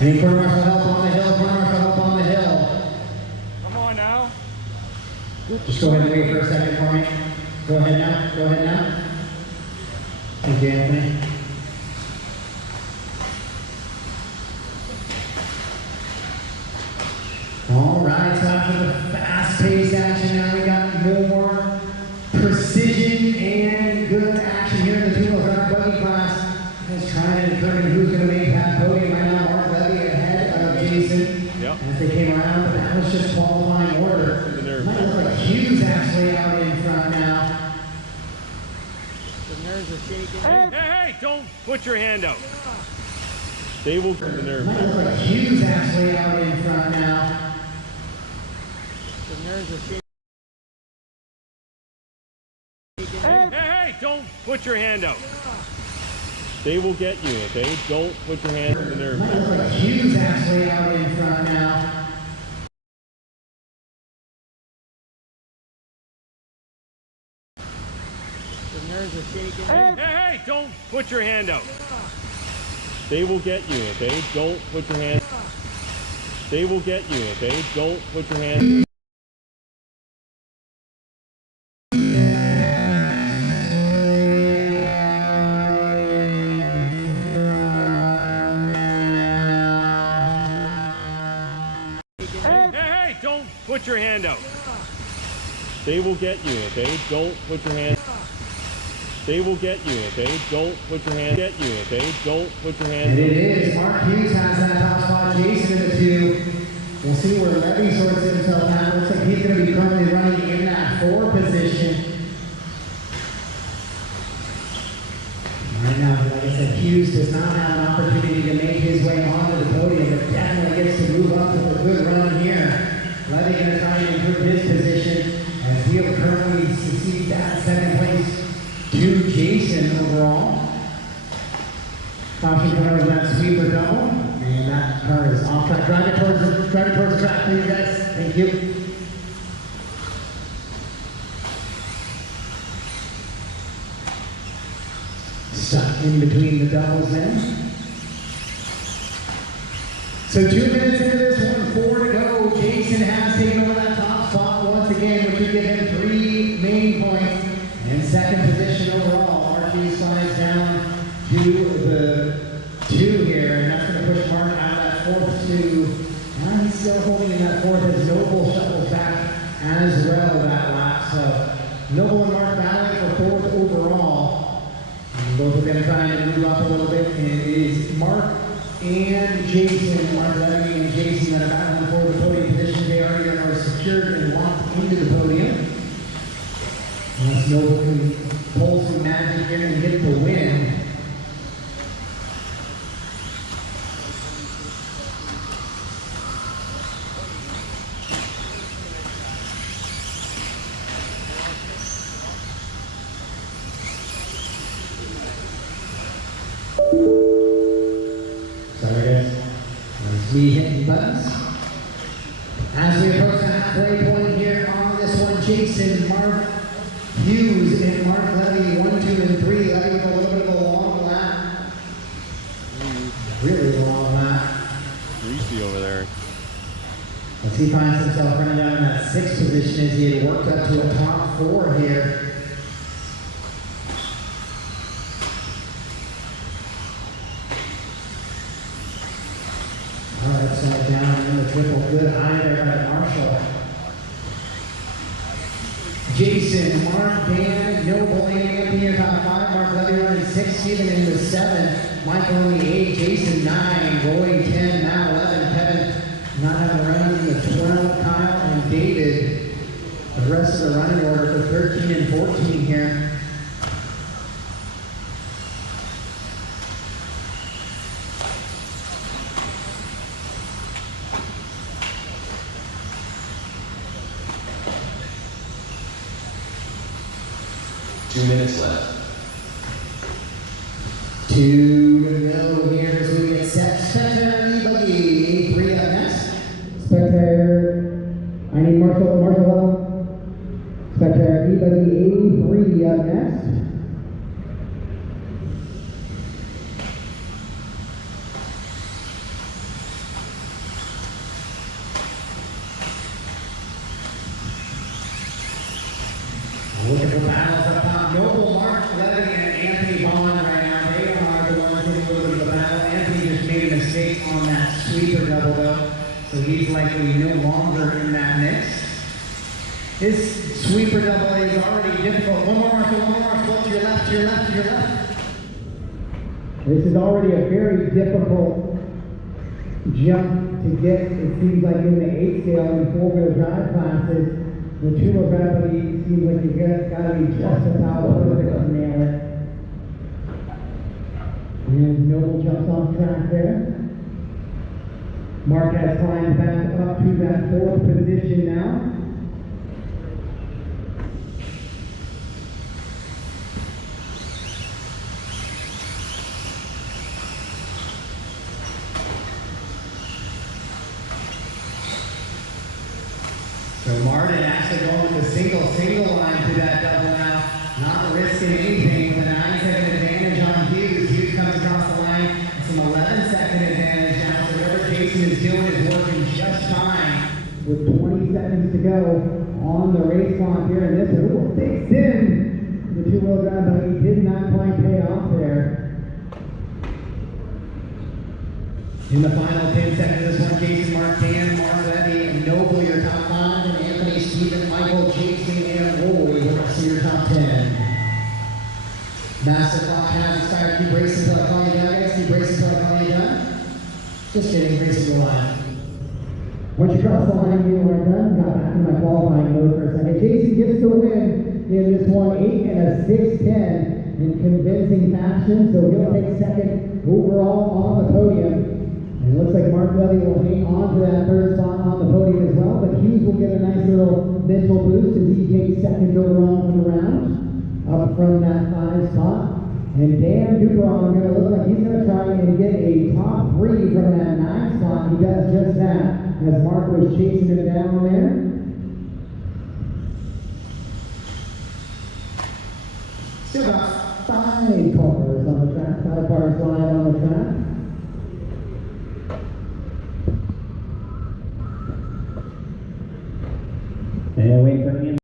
Any quarter marshal help on the hill, quarter marshal help on the hill. Come on now. Just go ahead and wait for a second for me. Go ahead now, go ahead now. Thank you, Anthony. All right, so after the fast-paced action, now we got more precision and good action here in the two-wheel drive buggy class. Just trying to determine who's going to make that podium right now. Mark Levy ahead of Jason as they came around, but that was just qualifying order. Might look like Hughes actually out in front now. The nerves are shaking. Hey, don't put your hand out. They will the nerves. Might look like Hughes actually out in front now. The nerves are shaking. Hey, don't put your hand out. They will get you, okay? Don't put your hand on the nerve. Might look like Hughes actually out in front now. The nerves are shaking. Hey, don't put your hand out. They will get you, okay? Don't put your hand. They will get you, okay? Don't put your hand. Don't put your hand out. They will get you, okay? Don't put your hand. They will get you, okay? Don't put your hand. Get you, okay? Don't put your hand. And it is. Mark Hughes has that top spot. Jason in the two. We'll see where Levy sorts himself out. Looks like he's going to be currently running in that 4 position. Right now, like I said, Hughes does not have an opportunity to make his way onto the podium, but definitely gets to move up with a good run here. Levy going to try and improve his position as he'll currently succeed that 2nd place to Jason overall. Caution car with that sweeper double, and that car is off track. Drive it towards the track, please, guys. Thank you. Stuck in between the doubles then. So 2 minutes into this one, 4 to go. Jason has taken over that top spot once again, which would give him 3 main points and 2nd position overall. Marquis slides down to the 2 here, and that's going to push Mark out of that 4th to. Now he's still holding in that 4th as Noble shuffles back as well that lap. So Noble and Mark battling for 4th overall. And both of them trying to move up a little bit, and it is Mark and Jason, Mark Levy and Jason that are battling for the podium position. They already are secured and locked into the podium. Unless Noble can pull some magic here and get the win. Sorry guys, that's me hitting buttons. As we approach the halfway point here on this one, Jason, Mark Hughes, and Mark Levy, 1, 2, and 3. Levy with a little bit of a long lap. Really long lap. Greasy over there. As he finds himself running down in that 6th position as he had worked up to a top 4 here. All right, so down in the triple. Good eye there by Marshall. Jason, Mark, Dan, Noble, and Anthony are top 5. Mark Levy running 6, Stephen in the 7. Michael in the 8, Jason 9, Roy 10, now 11, Kevin not having a run in the 12, Kyle and David. The rest of the running order for 13 and 14 here. Two minutes left. 2 to go here as we get set. Center, buggy, A3 up next. he's likely no longer in that mix. His sweeper double A is already difficult. One more mark, flip to your left, to your left, to your left. This is already a very difficult jump to get, it seems like, in the 8 scale in 4-wheel drive classes. The 2-wheel drive seems like you gotta be just about perfect to nail it. And Noble jumps off track there. Mark has climbed back up to that 4th position now. So Martin actually going with a single line through that double now, not risking anything with a 9-second advantage on Hughes. Hughes comes across the line, it's an 11-second advantage now, so whatever Jason is doing is working just fine. With 20 seconds to go on the race clock here, and this one, ooh, big spin! The 2-wheel drive, but he did not quite pay off there. In the final 10 seconds of this one, Jason, Mark, Dan, Mark, Levy, Noble, your top 5, and Anthony, Stephen, Michael, Jason, and Roy with the rest of your top 10. Master clock has expired. Keep racing until I call you done, guys. Keep racing until I call you done. Just kidding, racing the line. Once you cross the line, you are done. Got back in my qualifying mode for a second. Jason gets the win in this one, 8 and a 6:10 in convincing fashion, so he'll take second overall on the podium. And it looks like Mark Levy will hang on to that 3rd spot on the podium as well, but Hughes will get a nice little mental boost as he takes second overall for the round, up from that 5 spot. And Dan Duperon going to look like he's going to try and get a top 3 from that 9 spot. He does just that as Mark was chasing him down there. Still got 5 cars on the track, 5 cars live on the track. And wait for him.